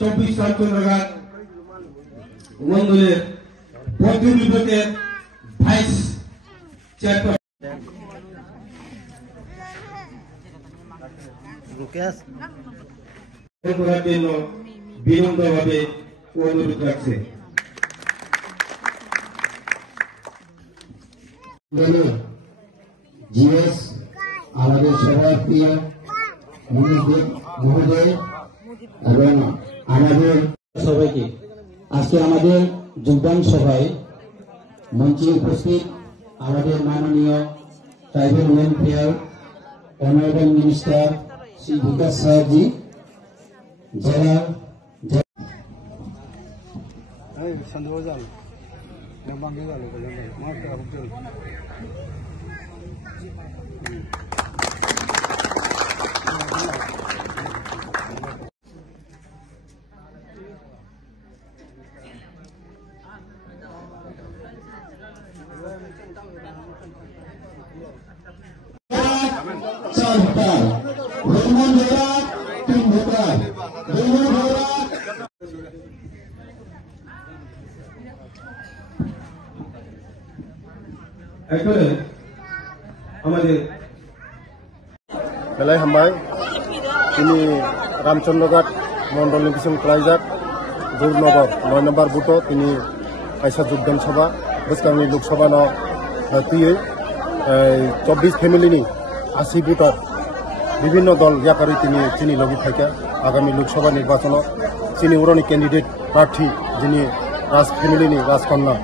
চব্বিশ সাল নাগাদ মন্ডলের বৌদ্ধ বিভাগের ভাইস চেয়ারপারসন করার জন্য বিনম্রভাবে অনুরোধ রাখছে। জিএস আমাদের সবার প্রিয় মহোদয় এবং আমাদের সবাইকে আজকে আমাদের যোগদান সভায় মঞ্চে উপস্থিত আমাদের মাননীয় tribal welfare honourable minister Shri বিকাশ সাহাজি, জেলা বেলায় হামবাই তিনি রামচন্দ্রঘাট মন্ডল নির্বাচন কলাইজাত জোরনগর 9 নম্বর বুথ তিনি কাইসা যোগদাन सभा बोसकांनि लोकसभा तुयै 24 फेमिलिनि 80 बुथर विभिन्न दल याकारि তিনি লগি थाका आगामी लोकसभा निर्वाचन चिनी उरनि कैंडिडेट प्रार्थी जिनि राज फेमिलिनि राजकन्या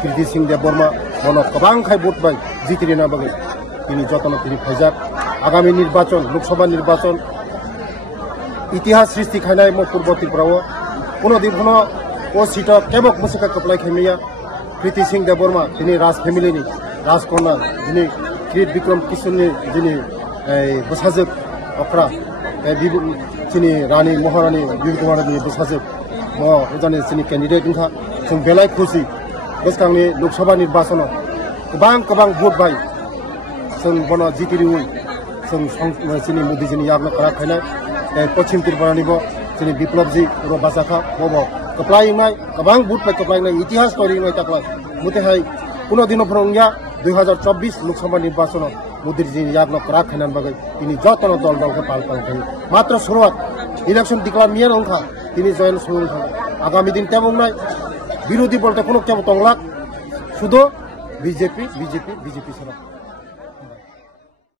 कीर्ति सिंह देबबर्मा बन गोबां खाय भोट बाय जितिरिना बागै তিনি যতন তিনি ফাইজাক आगामी निर्वाचन लोकसभा निर्वाचन इतिहास सृष्टि खानाय पूर्वती कोनो दिन ओ सीट केबक मुसुका कपलाय खेमिया कीर्ति सिंह देबबर्मा दिनै राज फेमिलिनि राजकन्या दिनै किरीट विक्रम किशोरनि दिनै बसाजोब अफ्रा दिनै रानी महारानी वीर कुमारनि बसाजोब म उजानि दिनै कैंडिडेट उनखा जों बेलाय खुसि बोसकांनि लोकसभा निर्वाचन गोबां भोट बाय जों बन जितिरिउइ जों जोंनि मोदीजिनि याबना करा खायनाय पश्चिम त्रिपुरानिबो जोंनि बिप्लबजी रबाजाखा बबो कप्लायनाय गोबां भोट बाय कप्लायनाय इतिहास तोरिनाय ताकलाय मुतेहाय कोनो दिनफ्रावनिया 2024 लोकसभा निर्वाचन मोदीजिनि याबना करा खायनाय बागै दिनै जतन दल दलखौ पालपाल खायो मात्र शुरुआत इलेक्शन डिक्लेयर मियान अंखा दिनै जयन सुरुन था आगामी दिन तेबंनाय विरोधी बलते कोनो केबो तंगलाक शुद्ध बीजेपी सरा